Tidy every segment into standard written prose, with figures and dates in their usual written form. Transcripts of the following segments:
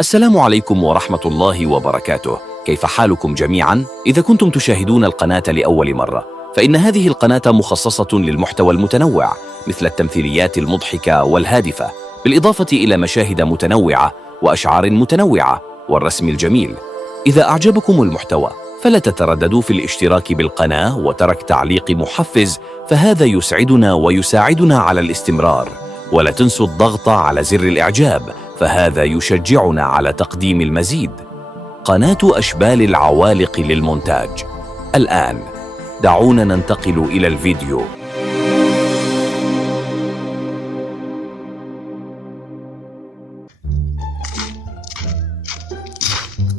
السلام عليكم ورحمة الله وبركاته. كيف حالكم جميعا؟ إذا كنتم تشاهدون القناة لأول مرة فإن هذه القناة مخصصة للمحتوى المتنوع مثل التمثيليات المضحكة والهادفة، بالإضافة إلى مشاهد متنوعة وأشعار متنوعة والرسم الجميل. إذا أعجبكم المحتوى فلا تترددوا في الاشتراك بالقناة وترك تعليق محفز، فهذا يسعدنا ويساعدنا على الاستمرار. ولا تنسوا الضغط على زر الإعجاب، فهذا يشجعنا على تقديم المزيد. قناة أشبال العوالق للمونتاج. الآن دعونا ننتقل إلى الفيديو.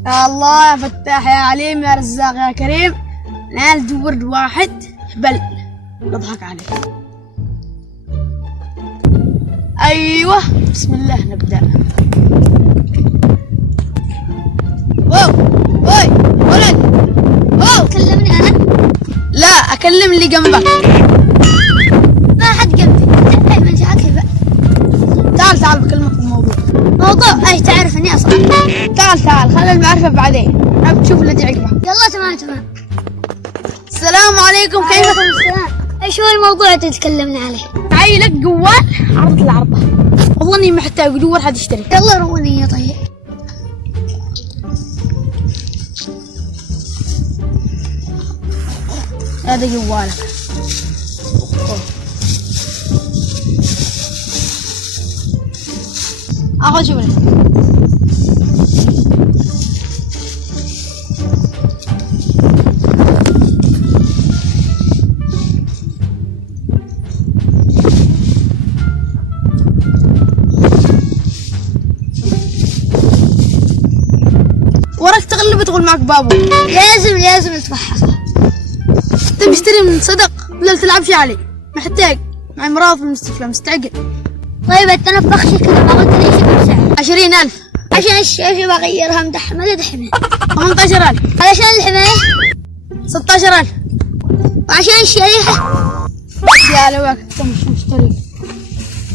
يا الله يا فتاح يا عليم يا رزاق يا كريم، نال ورد واحد بل نضحك عليه. ايوه بسم الله نبدا. واو واي ولد واو، كلمني انا؟ لا اكلم اللي جنبك. ما حد جنبي، دائما شاكي بقى. تعال بكلمك في الموضوع. موضوع ايش؟ تعرف اني اصلا. تعال خلي المعرفة بعدين، ابى تشوف اللي عقبه. يلا تمام. السلام عليكم، كيفكم؟ السلام. ايش هو الموضوع اللي تتكلمنا عليه؟ عيلك جوال عرضت العرضة، والله اني محتاج جوال حد يشتري. يلا روني يا طيب. هذا جوالك. اخذ شوف وراك تغلب تقول معك بابو. لازم نتفحص. انت مشتري من صدق ولا تلعب شي علي؟ محتاج معي مرض في المستشفى مستعجل. طيب اتنفخش كذا، ما قلت لي كم سعر؟ 20,000 عشان الشاشة بغيرها مدحمة دحمة. 18,000 علشان الحماية 16,000 وعشان الشريحة. يا لواك انت مش مشتري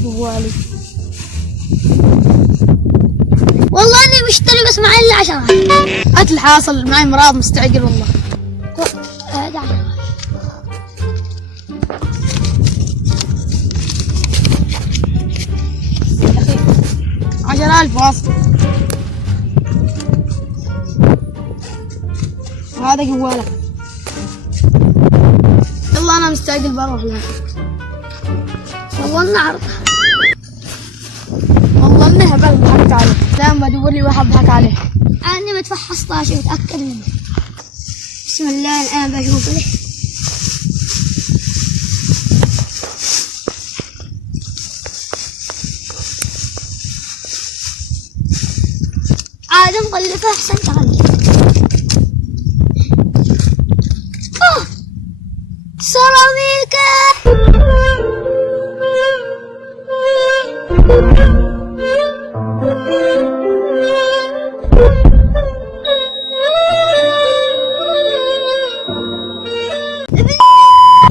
جوالي. والله اني مشتري بس معي الا 10. هات الحاصل، معي مرض مستعجل والله. أخي 10,000 واصل. هذا جوالك. يلا انا مستعجل بروح لها. والله عرض. والله اني هبل ضحكت عليه، دائما بدور لي واحد ضحك عليه. أنا متفحصتهاش ومتأكد منه. بسم الله الآن بشوف له. عاد مغلفة أحسن تغلف. سيراميكا.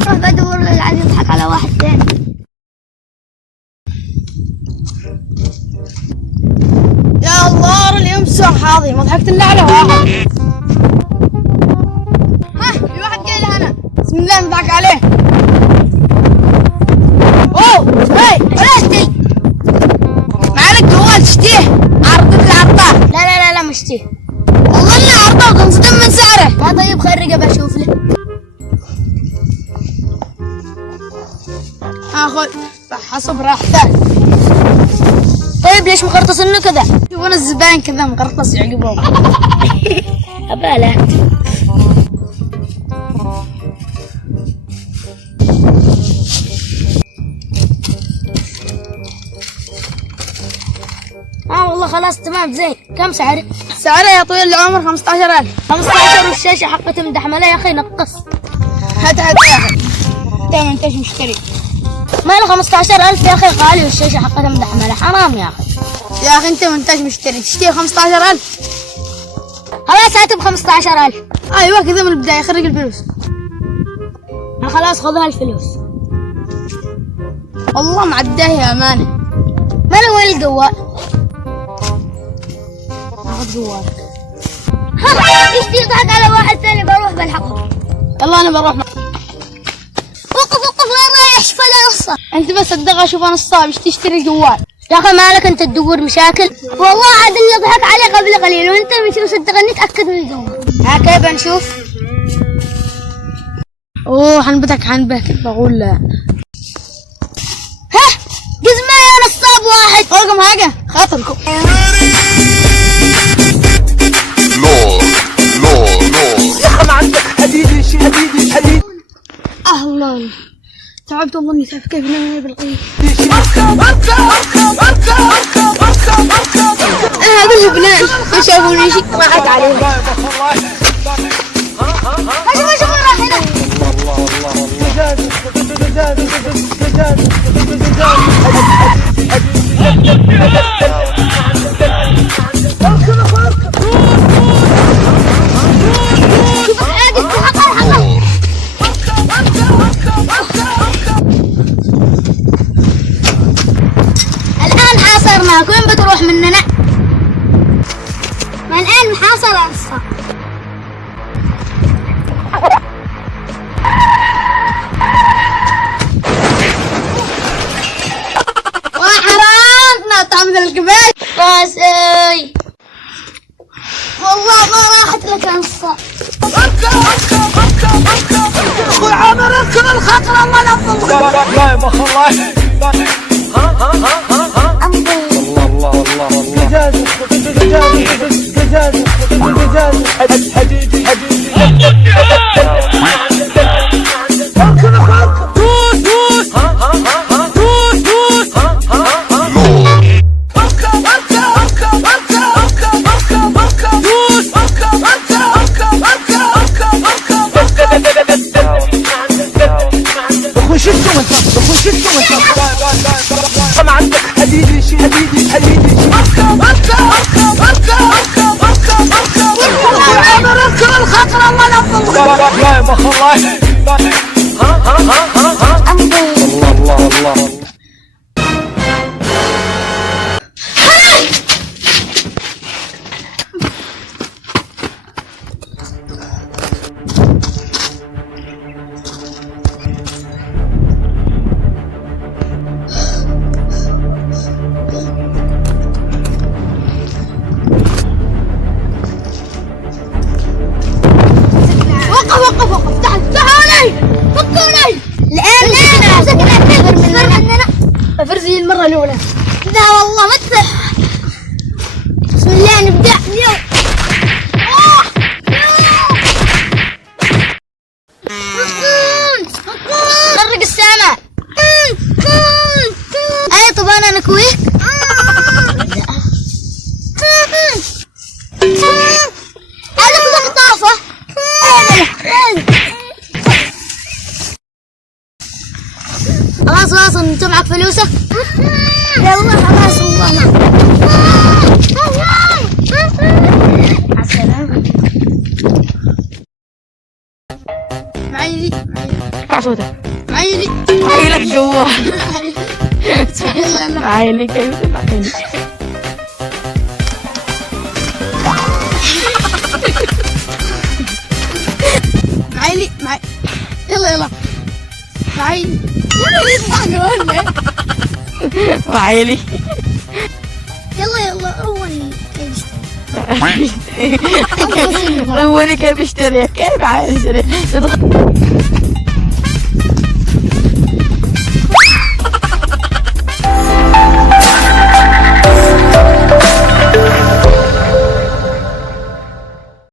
بدور له قاعد يضحك على واحد ثاني. يا الله اليوم السوق حاضي، ما ضحكت الا على واحد. ها في واحد جاي لهنا، بسم الله نضحك عليه. اوه هاي ولاشتي معلك جوال تشتيه، عرضت العرضة. لا مشتيه. والله اني عرضة وتنصدم من سعره. ما طيب خرجه بشوف له. اخذ حسب راحته. طيب ليش مقرطصنه كذا؟ شوف انا الزباين كذا مقرطص يعقبهم. أباله. والله خلاص تمام زين. كم سعره؟ سعره يا طويل العمر 15,000. 15 والشاشة حقته مدحملة يا أخي نقص. هات يا اخي، انت ما انتش مشتري. ماله 15,000 يا أخي غالي والشاشة حقته مدحملة، حرام يا أخي. يا اخي انت ما انتش مشتري، تشتري 15,000. خلاص هاته ب 15,000. ايوه كذا من البداية، خرج الفلوس. خلاص خذها الفلوس. والله معداه يا امانه. ماله وين الجوال؟ خذ جوالك. يشتي يضحك على واحد ثاني بروح بلحقه. يلا انا بروح وقف وين رايح؟ شوف القصة. انت بس الدغا شوف انا الصعب ايش تشتري الجوال. يا اخي مالك انت تدور مشاكل؟ والله عاد اللي ضحك عليه قبل قليل وانت مش مصدقني تاكد من الجوال. ها كيف نشوف؟ اوه حنبتك بقول لا. ها قز معي نصاب واحد. رقم حاجة خاطركم. يا اخي ما عندك حديدي شي حديدي الله تعبت والله اني تعرف كيف نعمل بالقيد. انا باللبنان ما شافوني شيء راحت عليهم. شوف راح هنا. الآن حاصرناك وين بتروح مننا؟ ما الآن محاصرة الصف. وحرام نقطع من الجبال. قاسي والله ما راحت لك الصف. اخوي عامر اركب الخطر الله ينظمك. لا يا بخ الله. ما عندك حديدي شي حديدي اركب الخطر الله ينظمك. لا يا بخ الله. الله وقف تعالي فكوني. الآن مسكنا مننا. فرزي المرة الأولى. لا والله ما تفح. بسم الله نبدأ اليوم. غرق السماء. اي طب انا نكويك. انا كنت طافة. خلاص انت معك فلوسك. يلا خلاص والله مع السلامة. معي صوتك معي لك جوال عائلي كيف تبعتني معي يلا معي عائلي يلا أول كيف اشتري كيف عائلي